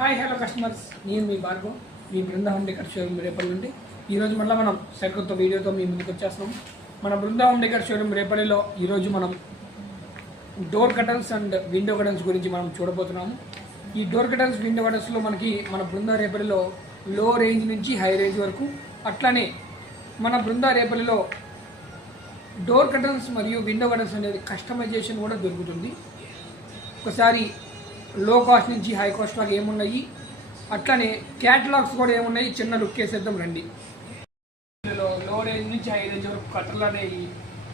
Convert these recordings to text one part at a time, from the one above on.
Hi hello customers, నేను మీ భార్గవ్, మీ Brindavan decor showroom Repalle నుండి. ఈరోజు మళ్ళీ మనం సరికొత్త వీడియోతో మీ ముందుకు వచ్చేస్తున్నాం. మన బృందావన్ డెకర్ షోరూమ్ రేపల్లిలో ఈరోజు మనం door curtains and window curtains గురించి మనం చూడబోతున్నాము. ఈ డోర్ కటన్స్ విండో కటన్స్లో మనకి మన బృందా రేపల్లిలో లో రేంజ్ నుంచి హై రేంజ్ వరకు, అట్లానే మన బృందా రేపల్లిలో డోర్ కటన్స్ మరియు విండో కటన్స్ అనేది కస్టమైజేషన్ కూడా దొరుకుతుంది. ఒకసారి లో కాస్ట్ నుంచి హై కాస్ట్ లాగా ఏమున్నాయి, అట్లనే క్యాటలాగ్స్ కూడా ఏమున్నాయి, చిన్న లుక్ వేసేద్దాం రండి. లో రేంజ్ నుంచి హై రేంజ్ వరకు కట్టర్లు అనేవి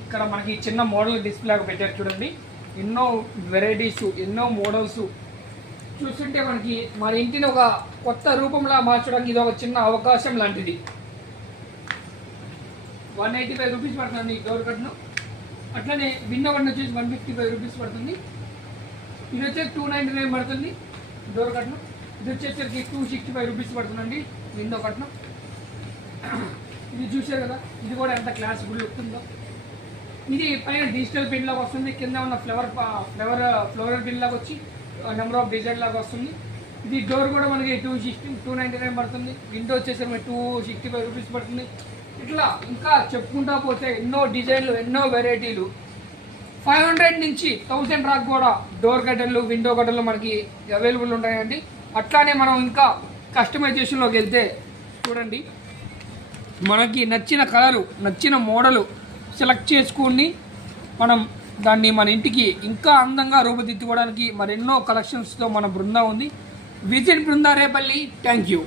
ఇక్కడ మనకి చిన్న మోడల్ డిస్ప్లే పెట్టారు చూడండి. ఎన్నో వెరైటీస్, ఎన్నో మోడల్స్ చూస్తుంటే మనకి మన ఇంటిని ఒక కొత్త రూపంలో మార్చడానికి ఇది ఒక చిన్న అవకాశం లాంటిది. 185 రూపీస్ పడుతుంది డోర్ కట్ను. అట్లనే విండో కట్ను వచ్చేసి 155 రూపీస్ పడుతుంది. ఇది వచ్చేసి 299 పడుతుంది డోర్ కట్ను. ఇది వచ్చేసరికి 265 రూపీస్ పడుతుందండి విండో కట్ను. ఇది చూసారు కదా, ఇది కూడా ఎంత క్లాసిబుల్ లుక్ ఉందో. ఇది పైన డిజిటల్ పిన్ లాగా వస్తుంది, కింద ఉన్న ఫ్లోరల్ పిన్ లాగా వచ్చి నెంబర్ ఆఫ్ డిజైన్ లాగా వస్తుంది. ఇది డోర్ కూడా మనకి 299 పడుతుంది. విండో వచ్చేసరికి 265 రూపీస్ పడుతుంది. ఇట్లా ఇంకా చెప్పుకుంటా పోతే ఎన్నో డిజైన్లు, ఎన్నో వెరైటీలు 500 నుంచి 1000 రాక్ కూడా డోర్ కటన్లు, విండో కటన్లు మనకి అవైలబుల్ ఉంటాయండి. అట్లానే మనం ఇంకా కస్టమైజేషన్లోకి వెళ్తే చూడండి, మనకి నచ్చిన కలరు, నచ్చిన మోడలు సెలెక్ట్ చేసుకుని మనం దాన్ని మన ఇంటికి ఇంకా అందంగా రూపుదిద్దుకోవడానికి మరెన్నో కలెక్షన్స్తో మన బృందా ఉంది. Visit Brinda Repalle. Thank you.